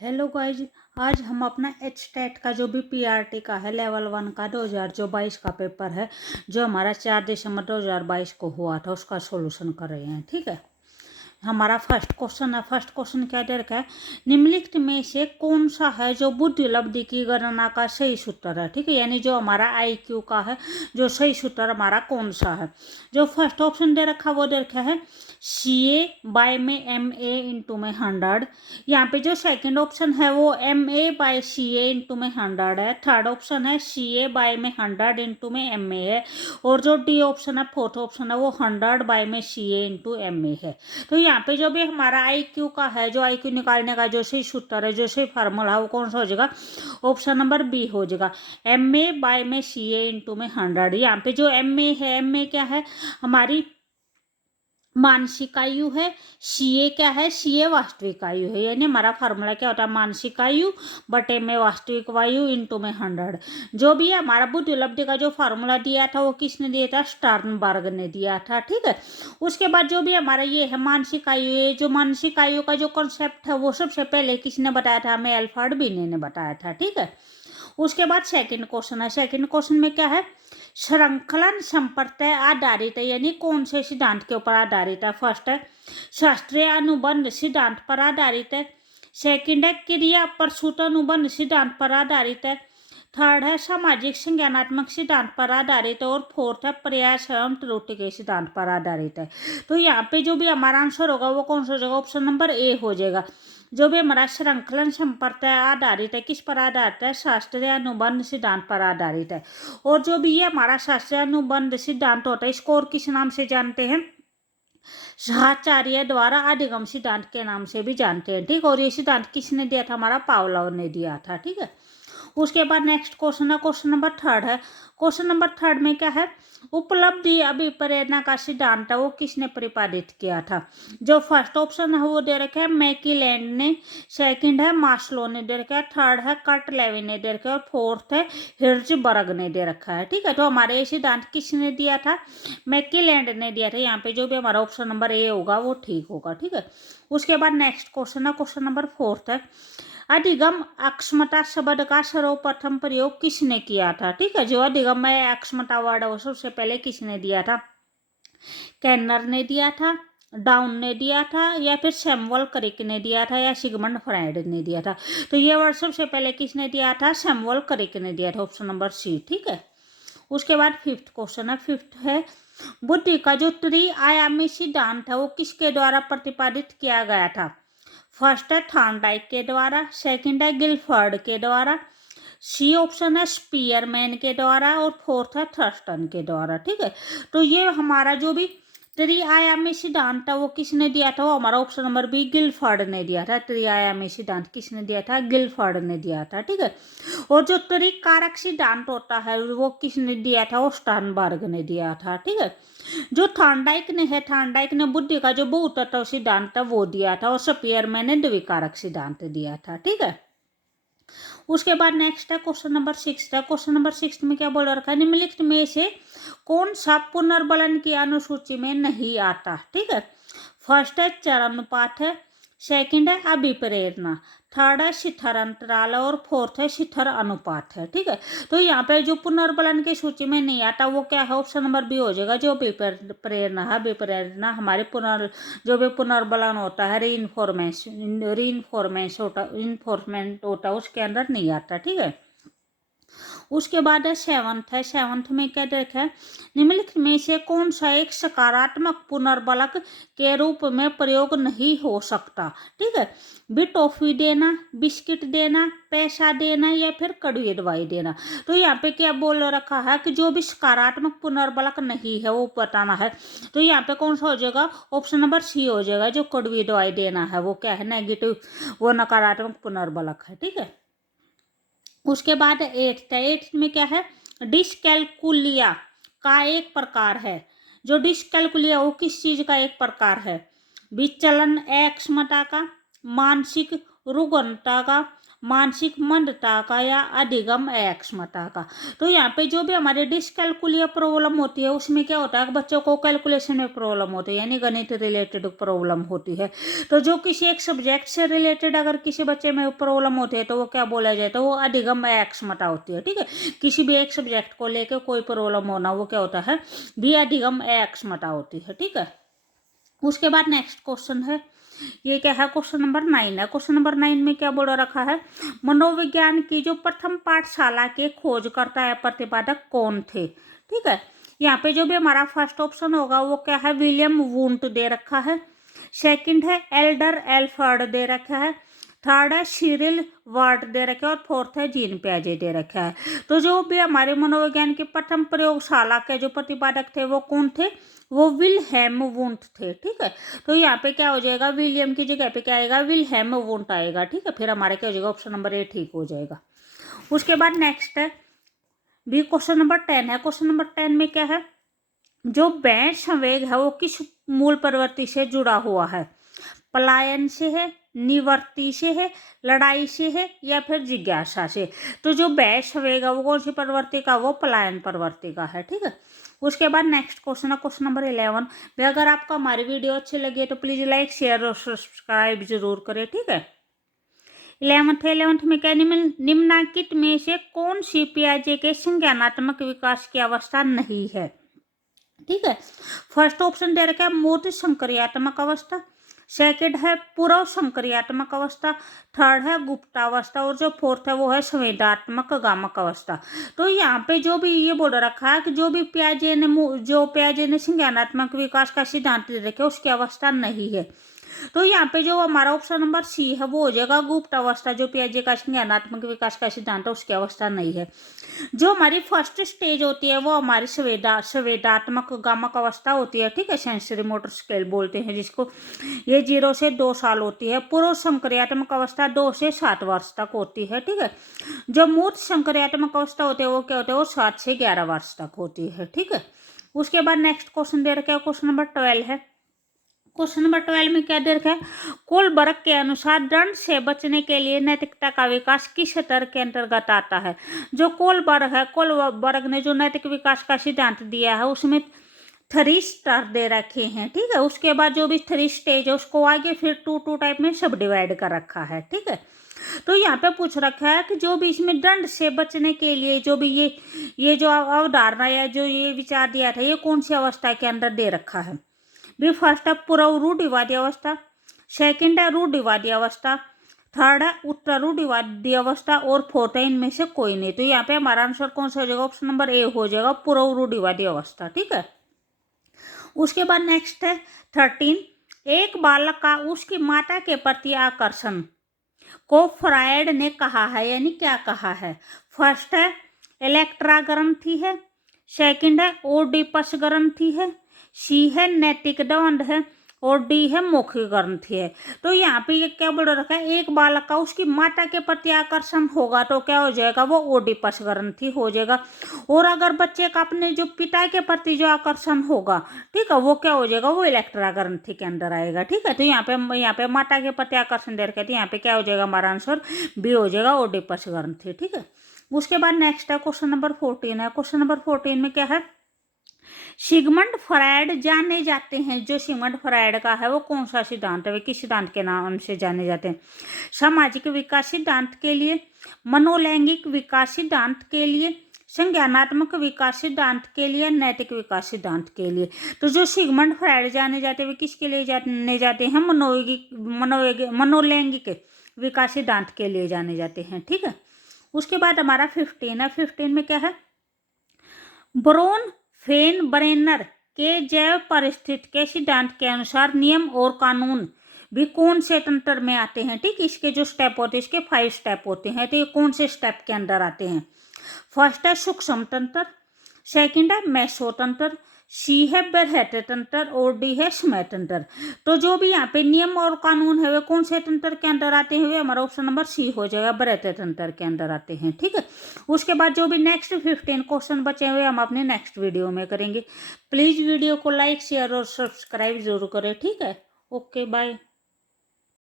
Hello guys. आज हम अपना एच टेट का जो भी पीआरटी का है लेवल 1 का 2022 का पेपर है, जो हमारा 4 दिसंबर 2022 को हुआ था, उसका सॉल्यूशन कर रहे हैं। ठीक है, हमारा फर्स्ट क्वेश्चन है। फर्स्ट क्वेश्चन क्या दे रखा है, निम्नलिखित में से कौन सा है जो बुद्धि उपलब्धि की गणना का सही सूत्र है। ठीक है, यानी जो हमारा आईक्यू का है, जो सही सूत्र हमारा कौन सा है। जो फर्स्ट ऑप्शन दे रखा वो दे रखा है CA बाय में MA इंटू में 100। यहाँ पे जो सेकंड ऑप्शन है वो MA बाय CA इंटू में 100 है। थर्ड ऑप्शन है CA बाय में 100 इंटू में MA है। और जो डी ऑप्शन है, फोर्थ ऑप्शन है, वो 100 बाय में CA इंटू MA है। तो यहाँ पे जो भी हमारा आईक्यू का है, जो आईक्यू निकालने का जो सही सूत्र है, जो सही फार्मूला है, वो कौन सा हो जाएगा, ऑप्शन नंबर बी हो जाएगा, MA बाय में CA इंटू में 100। यहाँ पे जो MA है, MA क्या है, हमारी मानसिक आयु है। CA क्या है, CA वास्तविक आयु है। यानी हमारा फार्मूला क्या होता है, मानसिक आयु बटे में वास्तविक आयु इंटू में 100। जो भी है हमारा बुद्धि उपलब्धि का जो फार्मूला दिया था वो किसने दिया था, स्टर्नबर्ग ने दिया था। ठीक है, उसके बाद जो भी हमारा ये है मानसिक आयु, ये जो मानसिक आयु का जो कॉन्सेप्ट है वो सबसे पहले किसने बताया था, हमें एल्फ्रेड बिने ने बताया था। ठीक है, उसके बाद सेकंड क्वेश्चन है। सेकंड क्वेश्चन में क्या है, श्रृंखलन संप्रत्यय आधारित है, यानी कौन से सिद्धांत के ऊपर आधारित है। फर्स्ट है शास्त्रीय अनुबंध सिद्धांत पर आधारित है। सेकंड है क्रिया प्रसूत अनुबंध सिद्धांत पर आधारित है। थर्ड है सामाजिक संज्ञानात्मक सिद्धांत पर आधारित है। और फोर्थ है प्रयास एवं त्रुटि के सिद्धांत पर आधारित है। तो यहाँ पे जो भी हमारा आंसर होगा वो कौन सा हो जाएगा, ऑप्शन नंबर ए हो जाएगा। जो भी हमारा श्रृंखलन संप्रत्यय आधारित है, किस पर आधारित है, शास्त्रीय अनुबंध सिद्धांत पर आधारित है। और जो भी ये हमारा शास्त्रीय अनुबंध सिद्धांत होता है, इसको और किस नाम से जानते हैं, साहचर्य द्वारा अधिगम सिद्धांत के नाम से भी जानते हैं। ठीक, और ये सिद्धांत किसने दिया था, हमारा पावलोव ने दिया था। ठीक है, उसके बाद नेक्स्ट क्वेश्चन है, क्वेश्चन नंबर थर्ड है। क्वेश्चन नंबर थर्ड में क्या है, उपलब्धि अभिप्रेरणा का सिद्धांत है वो किसने प्रतिपादित किया था। जो फर्स्ट ऑप्शन है वो दे रखा है मैकीलैंड ने। सेकंड है मास्लो ने दे रखा है। थर्ड है कर्ट लेविन ने दे रखा है। और फोर्थ है हिर्जबर्ग ने दे रखा है। ठीक है, तो हमारे ये सिद्धांत किसने दिया था, मैकीलैंड ने दिया था। यहाँ पे जो भी हमारा ऑप्शन नंबर ए होगा वो ठीक होगा। ठीक है, उसके बाद नेक्स्ट क्वेश्चन है, क्वेश्चन नंबर फोर्थ है, अधिगम अक्षमता शब्द का सर्वप्रथम प्रयोग किसने किया था। ठीक है, जो अधिगम है अक्षमता वर्ड है वो सबसे पहले किसने दिया था, कैनर ने दिया था, डाउन ने दिया था, या फिर सैमुअल क्रिक ने दिया था, या सिगमंड फ्राइड ने दिया था। तो ये वर्ड सबसे पहले किसने दिया था, सैमुअल क्रिक ने दिया था, ऑप्शन नंबर सी। ठीक है, उसके बाद फिफ्थ क्वेश्चन है। फिफ्थ है, बुद्धि का जो त्रिआयामी सिद्धांत है वो किसके द्वारा प्रतिपादित किया गया था। फर्स्ट है थॉर्नडाइक के द्वारा। सेकंड है गिलफर्ड के द्वारा। सी ऑप्शन है स्पीयरमैन के द्वारा। और फोर्थ है थर्स्टन के द्वारा। ठीक है, तो ये हमारा जो भी त्रिआयामी सिद्धांत है वो किसने दिया था, वो हमारा ऑप्शन नंबर बी गिलफर्ड ने दिया था। त्रिआयामी सिद्धांत किसने दिया था, गिलफर्ड ने दिया था। ठीक है, और जो त्रिकारक सिद्धांत होता है वो किसने दिया था, वो स्टर्नबर्ग ने दिया था। ठीक है, जो थॉर्नडाइक ने है, थॉर्नडाइक ने बुद्धि का जो बहुतत्व सिद्धांत है वो दिया था। और स्पीयरमैन ने द्विकारक सिद्धांत दिया था। ठीक है, उसके बाद नेक्स्ट है क्वेश्चन नंबर 6 है। क्वेश्चन नंबर 6 में क्या बोल रखा है, निम्नलिखित में से कौन सा पुनर्बलन की अनुसूची में नहीं आता। ठीक है, फर्स्ट है चरनुपात है। सेकंड है अभिप्रेरणा। थर्ड है शिखर अंतराल। और फोर्थ है शिखर अनुपात है। ठीक है, तो यहाँ पे जो पुनर्बलन की सूची में नहीं आता वो क्या है, ऑप्शन नंबर बी हो जाएगा, जो प्रेरणा है। विप्रेरणा हमारे जो भी पुनर्बलन होता है, इन्फोर्समेंट होता है, उसके अंदर नहीं आता। ठीक है, उसके बाद है सेवंथ है। सेवंथ में क्या देखा है, निम्नलिखित में से कौन सा एक सकारात्मक पुनर्बलक के रूप में प्रयोग नहीं हो सकता। ठीक है, भी टॉफी देना, बिस्किट देना, पैसा देना, या फिर कड़वी दवाई देना। तो यहाँ पे क्या बोल रखा है कि जो भी सकारात्मक पुनर्बलक नहीं है वो बताना है। तो यहाँ पे कौन सा हो जाएगा, ऑप्शन नंबर सी हो जाएगा, जो कड़वी दवाई देना है वो क्या है, नेगेटिव, वो नकारात्मक पुनर्बलक है। ठीक है, उसके बाद एट्थ है। एट्थ में क्या है, डिसकैलकुलिया का एक प्रकार है। जो डिसकैलकुलिया वो किस चीज का एक प्रकार है, विचलन अक्षमता का, मानसिक रुग्णता का, मानसिक मंदता का या अधिगम अक्षमता का। तो यहाँ पे जो भी हमारे डिसकैलकुलिया प्रॉब्लम होती है उसमें क्या होता है, बच्चों को कैलकुलेशन में प्रॉब्लम होती है, यानी गणित रिलेटेड प्रॉब्लम होती है। तो जो किसी एक सब्जेक्ट से रिलेटेड अगर किसी बच्चे में प्रॉब्लम होती है तो वो क्या बोला जाए, तो वो अधिगम अक्षमता होती है। ठीक है, किसी भी एक सब्जेक्ट को लेकर कोई प्रॉब्लम होना वो क्या होता है, भी अधिगम अक्षमता होती है। ठीक है, उसके बाद नेक्स्ट क्वेश्चन है, ये क्या है, क्वेश्चन नंबर 9 है। क्वेश्चन नंबर 9 में क्या बोल रखा है, मनोविज्ञान की जो प्रथम पाठशाला के खोजकर्ता या प्रतिपादक कौन थे। ठीक है, यहाँ पे जो भी हमारा फर्स्ट ऑप्शन होगा वो क्या है, विलियम वुंट दे रखा है। सेकंड है एल्डर एल्फर्ड दे रखा है। थर्ड है सिरिल वर्ट दे रखा है और फोर्थ है जीन पियाजे दे रखा है। तो जो भी हमारे मनोविज्ञान की प्रथम प्रयोगशाला के जो प्रतिपादक थे वो कौन थे, वो विलहेम वुंट थे। ठीक है, तो यहाँ पे क्या हो जाएगा, विलियम की जगह पे क्या आएगा, विलहेम वुंट आएगा। ठीक है, फिर हमारा क्या हो जाएगा, ऑप्शन नंबर ए ठीक हो जाएगा। उसके बाद नेक्स्ट है भी क्वेश्चन नंबर 10 है। क्वेश्चन नंबर 10 में क्या है, जो बैंड संवेग है वो किस मूल प्रवृत्ति से जुड़ा हुआ है, पलायन से है, निवृत्ति से है, लड़ाई से है या फिर जिज्ञासा से। तो जो बैड संवेग है वो कौन सी प्रवृत्ति का, वो पलायन प्रवृत्ति का है। ठीक है, उसके बाद नेक्स्ट क्वेश्चन है क्वेश्चन नंबर 11 में, अगर आपको हमारी वीडियो अच्छी लगी है तो प्लीज लाइक शेयर और सब्सक्राइब जरूर करें। ठीक है, 11th में क्या, निम्नलिखित में से कौन सी पियाजे के संज्ञानात्मक विकास की अवस्था नहीं है। ठीक है, फर्स्ट ऑप्शन दे रखा है मूर्त संक्रियात्मक अवस्था, सेकंड है पूर्व संक्रियात्मक अवस्था, थर्ड है गुप्तावस्था और जो फोर्थ है वो है संवेदात्मक गामक अवस्था। तो यहाँ पे जो भी ये बोल रखा है कि जो भी पियाजे ने संज्ञानात्मक विकास का सिद्धांत दे रखे उसकी अवस्था नहीं है। तो यहाँ पे जो हमारा ऑप्शन नंबर सी है वो हो जाएगा गुप्त अवस्था, जो पियाजे का संज्ञानात्मक विकास का सिद्धांत है उसकी अवस्था नहीं है। जो हमारी फर्स्ट स्टेज होती है वो हमारी संवेदात्मक गामक अवस्था होती है। ठीक है, सेंसरी मोटर स्केल बोलते हैं जिसको, ये 0 से 2 साल होती है। पूर्व संक्रियात्मक अवस्था 2 से 7 वर्ष तक होती है। ठीक है, जो मूर्त संक्रियात्मक अवस्था होती है वो क्या होता है, वो 7 से 11 वर्ष तक होती है। ठीक है, उसके बाद नेक्स्ट क्वेश्चन दे रखा है क्वेश्चन नंबर 12 है। क्वेश्चन नंबर 12 में क्या दे रखा है, कोलबर्ग के अनुसार दंड से बचने के लिए नैतिकता का विकास किस स्तर के अंतर्गत आता है। जो कोलबर्ग है, कोलबर्ग ने जो नैतिक विकास का सिद्धांत दिया है उसमें 3 स्तर दे रखे हैं। ठीक है, उसके बाद जो भी 3 स्टेज है उसको आगे फिर 2 टाइप में सब डिवाइड कर रखा है। ठीक है, तो यहाँ पे पूछ रखा है कि जो भी इसमें दंड से बचने के लिए जो भी ये जो अवधारणा या जो ये विचार दिया था ये कौन सी अवस्था के अंदर दे रखा है। भी फर्स्ट है पूर्व रूढ़िवादी अवस्था, सेकंड है रूढ़िवादी अवस्था, थर्ड है उत्तर रूढ़िवादी अवस्था और फोर्थ है इनमें से कोई नहीं। तो यहाँ पे हमारा आंसर कौन सा हो जाएगा, ऑप्शन नंबर ए हो जाएगा, पूर्व रूढ़िवादी अवस्था। ठीक है, उसके बाद नेक्स्ट है 13, एक बालक का उसकी माता के प्रति आकर्षण को फ्रायड ने कहा है, यानी क्या कहा है। फर्स्ट है इलेक्ट्रा ग्रंथि है, सेकंड है ओडिपस ग्रंथि है, सी है नैतिक दंड है और डी है मौखिक ग्रंथि है। तो यहाँ पे ये क्या बोल रखा है, एक बालक का उसकी माता के प्रति आकर्षण होगा तो क्या हो जाएगा, वो ओडिपस ग्रंथि हो जाएगा। और अगर बच्चे का अपने जो पिता के प्रति जो आकर्षण होगा, ठीक है, वो क्या हो जाएगा, वो इलेक्ट्रा ग्रंथि के अंदर आएगा। ठीक है, तो यहाँ पे माता के प्रति आकर्षण दे रखे थे, यहाँ पे क्या हो जाएगा, हमारा आंसर बी हो जाएगा, ओडिपस ग्रंथि। ठीक है, उसके बाद नेक्स्ट है क्वेश्चन नंबर 14 है। क्वेश्चन नंबर 14 में क्या है, सिगमंड फ्रायड जाने जाते हैं, जो सिगमंड फ्रायड का है वो कौन सा सिद्धांत है, वे किस सिद्धांत के नाम से जाने जाते हैं। सामाजिक विकास सिद्धांत के लिए, मनोलैंगिक विकास सिद्धांत के लिए, संज्ञानात्मक विकास सिद्धांत के लिए, नैतिक विकास सिद्धांत के लिए। तो जो सिगमंड फ्रायड जाने जाते हैं वे किसके लिए जाने जाते हैं, मनोलैंगिक विकास सिद्धांत के लिए जाने जाते हैं। ठीक है, उसके बाद हमारा 15 है। 15 में क्या है, ब्रोन फेन ब्रेनर के जैव परिस्थिति के सिद्धांत के अनुसार नियम और कानून भी कौन से तंत्र में आते हैं। ठीक, इसके जो स्टेप होते हैं, इसके 5 स्टेप होते हैं, तो ये कौन से स्टेप के अंदर आते हैं। फर्स्ट है सूक्ष्म तंत्र, सेकंड है मेसोतंत्र, सी है बृहत तंत्र और डी है समय तंत्र। तो जो भी यहाँ पे नियम और कानून है वे कौन से तंत्र के अंदर आते हैं, वे हमारा ऑप्शन नंबर सी हो जाएगा, बृहत तंत्र के अंदर आते हैं। ठीक है, उसके बाद जो भी नेक्स्ट 15 क्वेश्चन बचे हुए हम अपने नेक्स्ट वीडियो में करेंगे। प्लीज़ वीडियो को लाइक शेयर और सब्सक्राइब जरूर करें। ठीक है, ओके बाय।